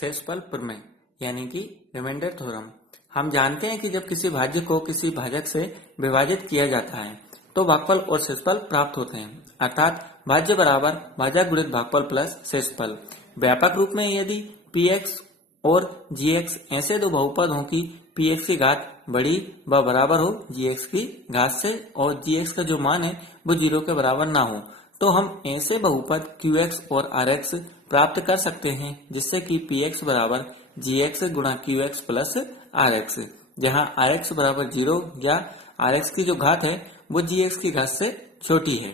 शेषफल प्रमेय यानी कि रिमाइंडर थ्योरम। हम जानते हैं कि जब किसी भाज्य को किसी भाजक से विभाजित किया जाता है तो भागफल और शेषफल प्राप्त होते हैं, अर्थात भाज्य बराबर भाजक गुणित भागफल प्लस शेषफल। व्यापक रूप में यदि px और gx ऐसे दो बहुपद हों कि px की घात बड़ी व बराबर हो gx की घात से और gx का जो मान है वो 0 के बराबर ना हो, तो हम ऐसे बहुपद qx और rx प्राप्त कर सकते हैं जिससे कि px बराबर gx गुणा qx प्लस rx, जहां rx बराबर 0 या rx की जो घात है वो gx की घात से छोटी है।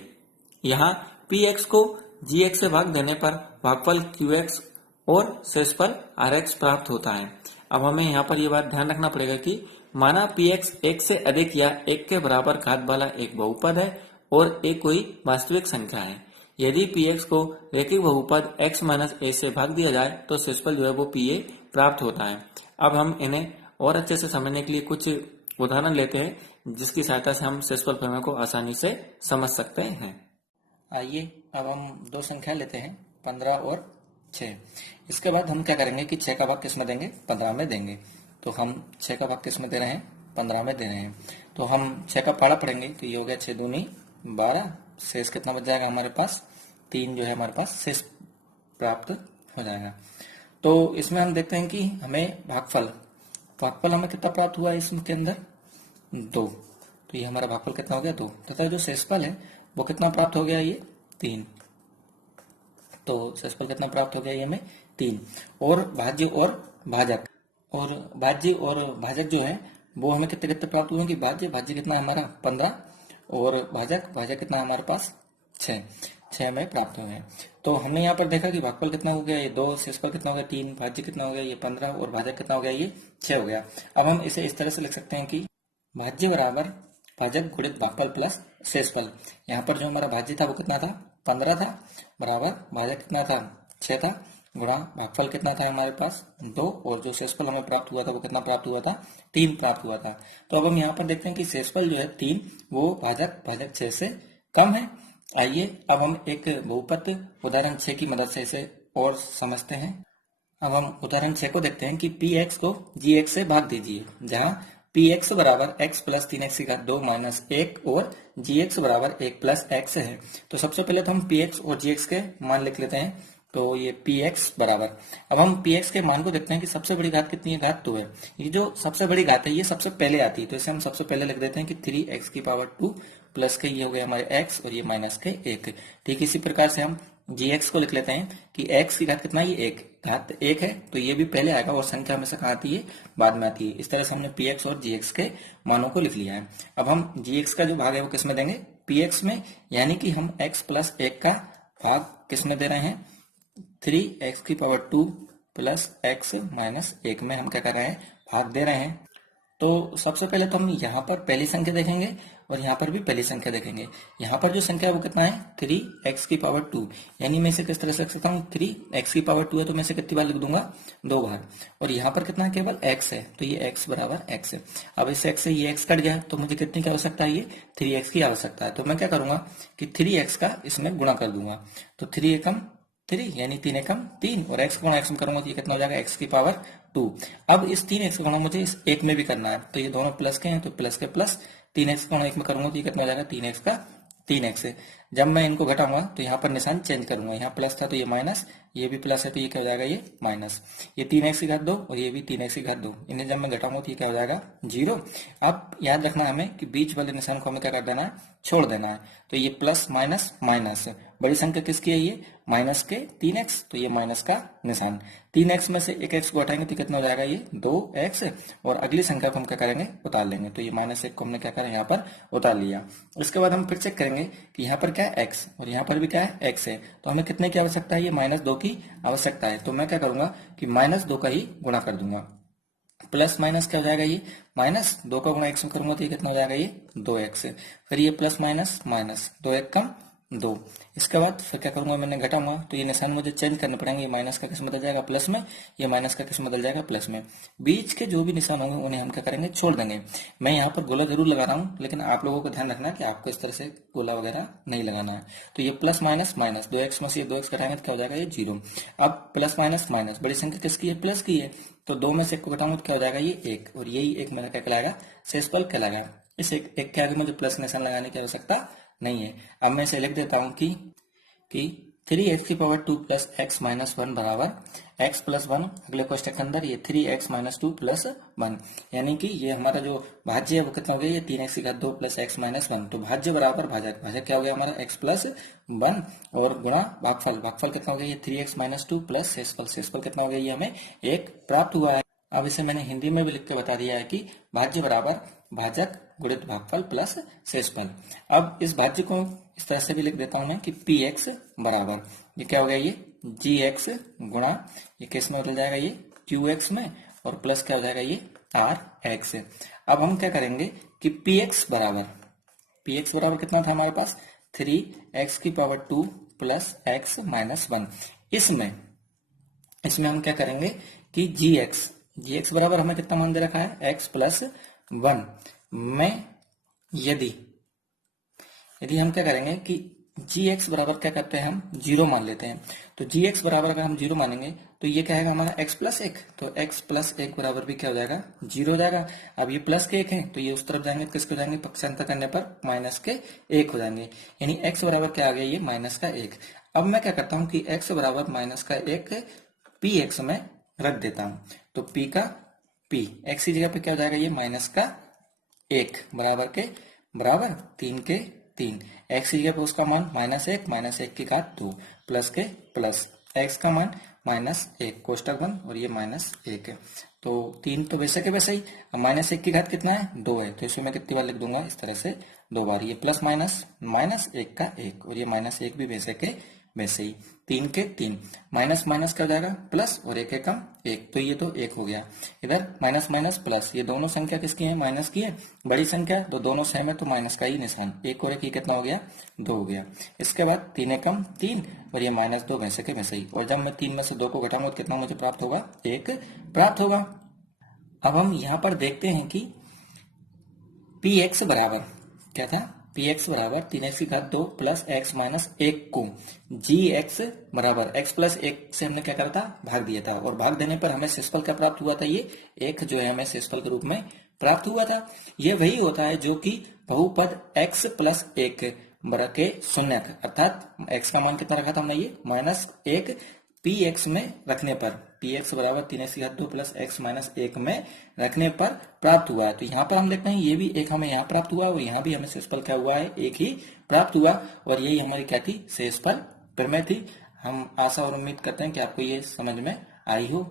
यहाँ px को gx से भाग देने पर भागफल qx और शेषफल rx प्राप्त होता है। अब हमें यहाँ पर यह बात ध्यान रखना पड़ेगा कि माना px 1 से अधिक या 1 के बराबर घात वाला एक बहुपद है और एक कोई वास्तविक संख्या है। यदि px को रैखिक बहुपद x माइनस a से भाग दिया जाए तो शेषफल जो है वो pa प्राप्त होता है। अब हम इन्हें और अच्छे से समझने के लिए कुछ उदाहरण लेते हैं जिसकी सहायता से हम शेषफल प्रमेय को आसानी से समझ सकते हैं। आइए अब हम दो संख्या लेते हैं 15 और 6। इसके बाद हम क्या करेंगे कि 6 का भाग किस में देंगे, 15 में देंगे। तो हम 6 का भाग किस में दे रहे हैं, 15 में दे रहे हैं। तो हम 6 का पाड़ा पढ़ेंगे तो ये हो गया 6 दूनी 12, शेष कितना बच जाएगा हमारे पास, 3 जो है हमारे पास शेष प्राप्त हो जाएगा। तो इसमें हम देखते हैं कि हमें भागफल हमें कितना प्राप्त हुआ है इसके अंदर 2, तो ये हमारा भागफल कितना हो गया 2, तथा जो शेषफल है वो कितना प्राप्त हो गया ये 3। तो शेषफल कितना प्राप्त हो गया ये हमें 3। और भाज्य और भाजक जो है वो हमें कितने कितने प्राप्त हुए कि भाज्य कितना है हमारा 15 और भाजक कितना है हमारे पास 6 में प्राप्त हुए हैं। तो हमने यहाँ पर देखा कि भागफल कितना हो गया ये 2, शेषफल कितना हो गया 3, भाज्य कितना हो गया ये 15 और भाजक कितना हो गया ये 6 हो गया। अब हम इसे इस तरह से लिख सकते हैं कि भाज्य बराबर भाजक गुणित भागफल प्लस शेषफल। यहाँ पर जो हमारा भाज्य था वो कितना था 15 था, बराबर भाजक कितना था 6 था, गुणा भागफल कितना था हमारे पास 2, और जो शेषफल हमें प्राप्त हुआ था वो कितना प्राप्त हुआ था 3 प्राप्त हुआ था। तो अब हम यहाँ पर देखते हैं कि शेषफल जो है 3 वो भाजक 6 से कम है। आइए अब हम एक बहुपद उदाहरण 6 की मदद से इसे और समझते हैं। अब हम उदाहरण 6 को देखते हैं कि px को gx से भाग दीजिए, जहां px बराबर x प्लस 3x की घात 2 माइनस 1 और gx बराबर 1 प्लस x है। तो सबसे पहले तो हम px और gx के मान लिख लेते हैं। तो ये px बराबर, अब हम px के मान को देखते हैं कि सबसे बड़ी घात कितनी है, घात 2 है। ये जो सबसे बड़ी घात है ये सबसे पहले आती है, तो इसे हम सबसे पहले लिख देते हैं कि 3x की पावर 2 प्लस के ये हो गया हमारे x और ये माइनस के 1। ठीक इसी प्रकार से हम gx को लिख लेते हैं कि x की घात कितना है ये 1, घात 1 है तो ये भी पहले आएगा और संख्या हमेशा कहाँ आती है, बाद में आती है। इस तरह से हमने px और gx के मानों को लिख लिया है। अब हम gx का जो भाग है वो किस में देंगे, px में, यानी कि हम x प्लस 1 का भाग किस में दे रहे हैं 3x की पावर 2 प्लस x माइनस 1 में हम क्या कर रहे हैं, भाग दे रहे हैं। तो सबसे पहले तो हम यहाँ पर पहली संख्या देखेंगे और यहाँ पर भी पहली संख्या देखेंगे। यहाँ पर जो संख्या है वो कितना है 3x की पावर 2, यानी मैं इसे किस तरह से लिख सकता हूँ 3x की पावर 2 है तो मैं इसे कितनी बार लिख दूंगा 2 बार, और यहाँ पर कितना केवल x है तो ये x बराबर x है। अब इस x से ये x कट गया तो मुझे कितनी की आवश्यकता है, ये 3x की आवश्यकता है। तो मैं क्या करूंगा कि 3x का इसमें गुणा कर दूंगा, तो 3 एकम 3 यानी 3 एकम 3 और x को गुणा x में करूंगा तो ये कितना हो जाएगा x की पावर 2। अब इस 3x का गुणा मुझे इस 1 में भी करना है, तो ये दोनों प्लस के हैं तो प्लस के प्लस 3x का गुणा 1 में करूंगा तो ये कितना हो जाएगा 3x का 3x है। जब मैं इनको घटाऊंगा तो यहाँ पर निशान चेंज करूंगा, यहाँ प्लस था तो ये माइनस, ये भी प्लस है तो ये क्या हो जाएगा ये माइनस, ये 3x की घात 2 और ये भी 3x की घात 2, इन्हें जब मैं घटाऊंगा तो ये क्या हो जाएगा 0। अब याद रखना हमें कि बीच वाले निशान को हमें क्या कर देना है, छोड़ देना है। तो ये प्लस माइनस माइनस, बड़ी संख्या किसकी है ये माइनस के 3x, तो ये माइनस का निशान, 3x में से एक x को हटाएंगे तो कितना हो जाएगा ये 2x, और अगली संख्या को हम क्या करेंगे उतार लेंगे। तो ये माइनस 1 को हमने क्या करा यहाँ पर उतार लिया। उसके बाद हम फिर चेक करेंगे कि यहाँ पर क्या है x और यहाँ पर भी क्या है x है, तो हमें कितने की आवश्यकता है, ये -2 की आवश्यकता है। तो मैं क्या करूंगा कि -2 का ही गुणा कर दूंगा, प्लस माइनस क्या हो जाएगा ये माइनस 2 का गुणा x में करूंगा तो ये कितना हो जाएगा ये 2x, फिर ये प्लस माइनस माइनस 2 1 कम 2। इसके बाद फिर क्या करूंगा, मैंने घटाऊंगा तो ये निशान मुझे चेंज करने पड़ेंगे। ये माइनस का किस में बदल जाएगा प्लस में, ये माइनस का किस में बदल जाएगा प्लस में। बीच के जो भी निशान होंगे उन्हें हम क्या करेंगे, छोड़ देंगे। मैं यहाँ पर गोला जरूर लगा रहा हूँ, लेकिन आप लोगों को ध्यान रखना कि आपको इस तरह से गोला वगैरह नहीं लगाना है। तो ये प्लस माइनस माइनस 2x में से ये 2x घटाएंगे तो क्या हो जाएगा, ये 0। अब प्लस माइनस माइनस बड़ी संख्या किसकी है, प्लस की है, तो 2 में से 1 को घटाऊंगा तो क्या हो जाएगा, ये 1, और यही 1 मेरा क्या कहलाएगा, शेषफल कहलाएगा। इस एक के आगे मुझे प्लस निशान लगाने की आवश्यकता नहीं है। अब मैं इसे लिख देता हूं कि 3x⁴ प्लस x माइनस 1 बराबर x प्लस 1, अगले कोष्टक के अंदर ये 3x माइनस 2 प्लस 1, यानी कि ये हमारा जो भाज्य है वो कितना हो गया, ये 3x² प्लस x माइनस 1। तो भाज्य बराबर भाजक, भाजक क्या हो गया हमारा x प्लस 1 और गुणा भागफल, भागफल कितना हो गया, ये 3x माइनस 2 प्लस शेषफल, शेषफल कितना हो गया, ये हमें 1 प्राप्त हुआ है। अब इसे मैंने हिंदी में भी लिख के बता दिया है कि भाज्य बराबर भाजक गुणित भागफल प्लस शेषफल। अब इस भाज्य को इस तरह से भी लिख देता हूं मैं कि px बराबर, ये क्या हो गया, ये gx गुणा, ये किस में बदल जाएगा, ये qx में, और प्लस क्या हो जाएगा, ये rx। अब हम क्या करेंगे कि px बराबर कितना था हमारे पास, 3x⁴ प्लस x माइनस 1। इसमें हम क्या करेंगे कि gx बराबर हमें कितना मान दे रखा है, x प्लस 1 में यदि हम क्या करेंगे कि gx बराबर क्या करते हैं, हम 0 मान लेते हैं। तो gx बराबर अगर हम 0 मानेंगे तो ये क्या है हमारा x प्लस 1, तो x प्लस 1 बराबर भी क्या हो जाएगा, 0 हो जाएगा। अब ये प्लस के 1 है तो ये उस तरफ जाएंगे, किसके हो जाएंगे, पक्षांतर करने पर माइनस के 1 हो जाएंगे, यानी x बराबर क्या आ गया, ये माइनस का 1। अब मैं क्या करता हूँ कि x बराबर माइनस का 1 px में रख देता हूँ, तो p का p x की जगह पे क्या हो जाएगा, ये माइनस का 1 बराबर के बराबर 3 के 3, x की जगह पे उसका मान -1 की घात 2 प्लस के प्लस x का मान -1 कोष्टक बंद, और ये -1 है। तो 3 तो वैसे के वैसे ही, अब -1 की घात कितना है, 2 है, तो इसमें मैं कितनी बार लिख दूंगा, इस तरह से 2 बार। ये प्लस माइनस -1 का 1, और ये -1 भी वैसे के वैसे ही, 3 के 3, माइनस माइनस क्या हो जाएगा प्लस, और 1 एकम 1, तो ये तो 1 हो गया। इधर माइनस माइनस प्लस, ये दोनों संख्या किसकी है, माइनस की है, बड़ी संख्या तो दोनों सेम है तो माइनस का ही निशान, 1 और 1 ये कितना हो गया, 2 हो गया। इसके बाद 3 एकम 3, और ये -2 वैसे के वैसे ही, और जब मैं 3 में से 2 को घटाऊंगा तो कितना मुझे प्राप्त होगा, 1 प्राप्त होगा। अब हम यहाँ पर देखते हैं कि px बराबर क्या था, px बराबर 3x² प्लस x माइनस 1 को gx बराबर x प्लस 1 से हमने क्या करा था, भाग दिया था, और भाग देने पर हमें शेषफल क्या प्राप्त हुआ था, ये 1 जो है हमें शेषफल के रूप में प्राप्त हुआ था। ये वही होता है जो कि बहुपद x प्लस 1 बराबर के शून्यक, अर्थात x का मान कितना रखा था हमने, ये -1 px में रखने पर, px बराबर 3x² प्लस x माइनस 1 में रखने पर प्राप्त हुआ है। तो यहाँ पर हम देखते हैं ये भी 1 हमें यहाँ प्राप्त हुआ, और यहाँ भी हमें शेषफल क्या हुआ है, 1 ही प्राप्त हुआ, और यही हमारी क्या थी, शेषफल प्रमेय थी। हम आशा और उम्मीद करते हैं कि आपको ये समझ में आई हो।